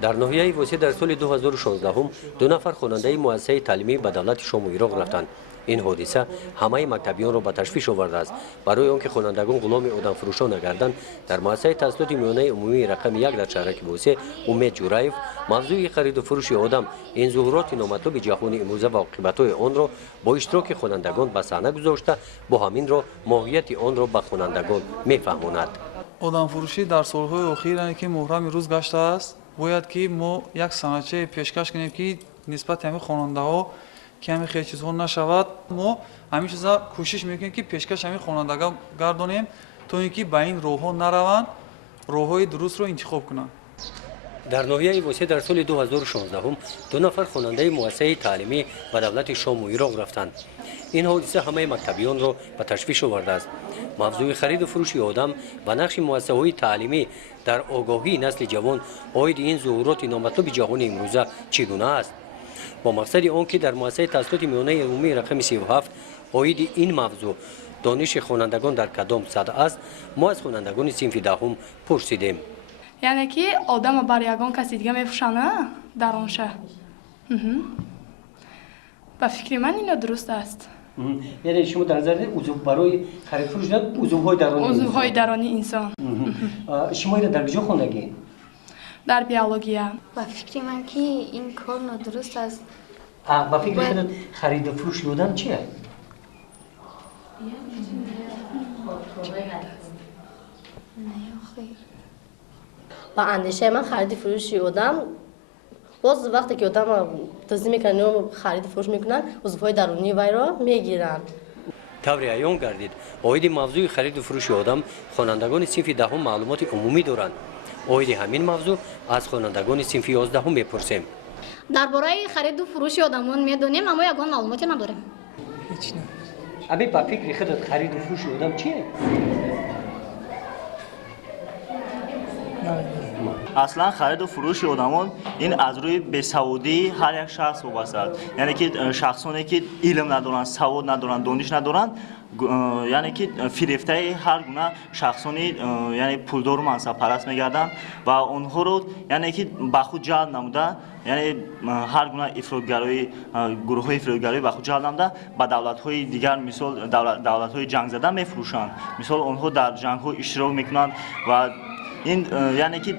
در ناحیه وسیع در سال 2016 دو نفر خواننده مؤسسه تعلیمی به دولت شام و عراق رفتند. این حادثه همه مکتبیان را به تشویش آورده است. برای آنکه خوانندگان غلام آدمفروشان نگردند، در مؤسسه تحصیلات میانه عمومی رقم 1 در شهرک وسیع امید جورایف موضوع خرید و فروش آدم این ظهورات نامطلوب جهانی امروزه و عاقبت‌های آن را با اشتراک خوانندگان به صحنه گذاشته، با همین را ماهیت آن را به خوانندگان می‌فهماند. آدمفروشی در سالهای اخیر که محرم روز گشته است، باید که ما یک سنجه پیشکش کنیم که نسبت همین خواننده‌ها که همین خیلی چیزها نشود. ما همین چیزا کوشش میکنیم که پیشکش همین خوانندگان گردانیم تا اینکه به این راه‌ها نروند، راه‌های درست رو انتخاب کنند. در ناحیه وسیع در سال 2016 دو نفر خواننده مؤسسه تعلیمی به دولت شام و عراق رفتند. این حادثه همه مکتبیان را به تشویش آورده است. موضوع خرید و فروش آدم و نقش مؤسسه‌های تعلیمی در آگاهی نسل جوان عاید این ظهورات نامطلوب جهانی امروزه چگونه است؟ با مقصد آنکه در مؤسسه تحصیلات میانه عمومی رقم 37 عاید این موضوع دانش خوانندگان در کدام سطح است، ما از خوانندگان صنف دهم پرسیدیم. یعنی که آدم بر یگان کسی دیگه میفروشنه در آن شهر. به فکر من اینا درست است. یعنی شما در نظر عضو برای خرید فروش عضوهای درونی انسان. شما اینو در کجا خواندگی؟ در بیولوژیا. به فکر من که این کار نادرست است. به فکر خودت خرید و فروش آدم چیه؟ با اندیشه من خرید فروش آدم باز وقتی که آدم تازه میکنن و خرید فروش میکنن عضوهای درونی وی را میگیرن. طور عیان گردید عاید موضوع خرید و فروش آدم خوانندگان صنف دهم معلومات عمومی دارند. عاید همین موضوع از خوانندگان صنف 11 میپرسیم. درباره خرید و فروش آدمان میدونیم اما یگان معلوماتی نداریم. هیچ نه. ابی با فکر خودت خرید و فروش آدم چیه؟ اصلا خرید و فروش آدمان این از روی بی‌سوادی هر یک شخص وابسته است. یعنی که شخصانی که علم ندارند، سواد ندارند، دانش ندارند، یعنی که فریفته هر گونه شخصانی یعنی پولدار و منصب پرست میگردند و آنها رو یعنی که با خود جلب نموده، یعنی هر گونه افراطگرایی، گروه های افراطگرایی با خود جلب نموده به دولت های دیگر مثل دولت های جنگ زده میفروشند. مثل آنها در جنگ ها اشتراک میکنند و این یعنی که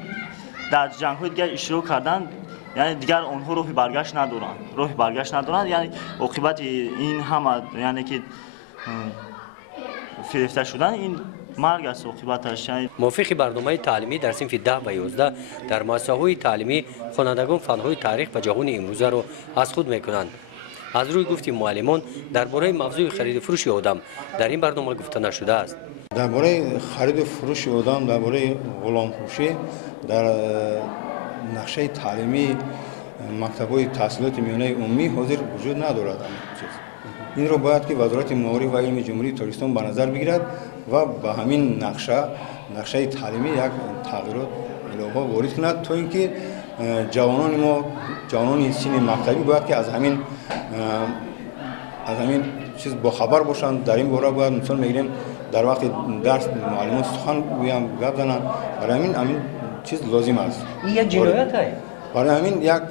در جنگ های دیگر اشتراک کردن، یعنی دیگر آنها راه برگشت ندارند، یعنی عاقبت این همه یعنی که فریفته شدن این مرگ است عاقبتش. موافق برنامه تعلیمی در صنف 10 و 11 در مؤسسه‌های تعلیمی خوانندگان فن‌های تاریخ و جهان امروزه را از خود میکنند. از روی گفت معلمان درباره موضوع خرید و فروش آدم در این برنامه گفته نشده است. درباره خرید و فروش آدم، درباره غلامفروشی در نقشه تعلیمی مکتب‌های تحصیلات میانه عمومی حاضر وجود ندارد. این را باید که وزارت معارف و علم جمهوری تاجیکستان به نظر بگیرد و به همین نقشه تعلیمی یک تغییرات الهه وارد کند تا اینکه جوانان سین مکتبی باید که از همین چیز با خبر باشند. در این باره باید مثال میگیریم در وقت درس معلمان سخن گویم گپ زنند. برای همین چیز لازم است. این یک جنایت است. برای همین یک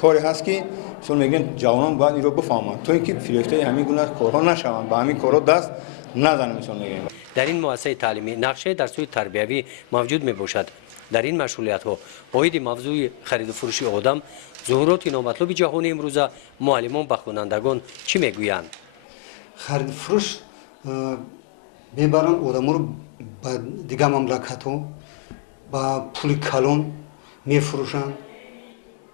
کاری هست که مثال میگیم جوانان باید این رو بفهمند تا اینکه فریفته همین گونه کارها نشوند، به همین کارها دست نزنند. مثال میگیم در این مؤسسه تعلیمی نقشه درس‌های تربیوی موجود میباشد. در این مشغولیت‌ها عاید موضوع خرید و فروش آدم ظهورات نامطلوب جهانی امروزه معلمان به خوانندگان چی میگویند؟ خرید فروش میبرن آدم رو به دیگه مملکت‌ها با پول کلان میفروشند.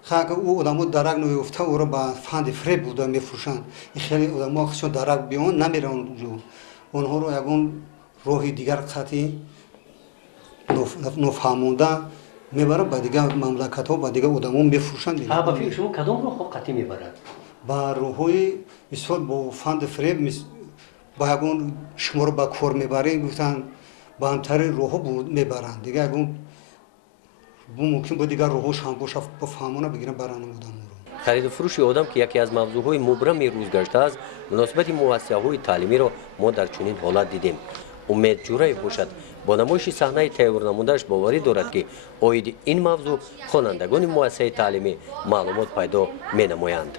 خاطر او آدم‌ها درک نمی‌افته او را با فند فریب بوده میفروشند. این خیلی آدم‌ها خودشون درک بیان نمیرن اونجا. اونها رو یگان راه دیگر خطی نفهمونده میبرن به دیگه مملکت‌ها با دیگه آدم‌ها میفروشند. با فکر شما کدام راه خطی میبرند؟ با راه‌های مثال با فند فریب با یگان شما رو با کار میبرین گفتن با همتر راه‌ها میبرند. دیگه یگان ممکن بود دیگر راهش هم باشه با فهمانه بگیرن برن آدم رو. خرید و فروش آدم که یکی از موضوعهای مبرم روز گشته است، مناسبت مؤسسه‌های تعلیمی را ما در چنین حالت دیدیم. امید جورایف باشد با نمایش صحنه تیور نمودهش باوری دارد که اوید این موضوع خوانندگان مؤسسه تعلیمی معلومات پیدا می نمایند.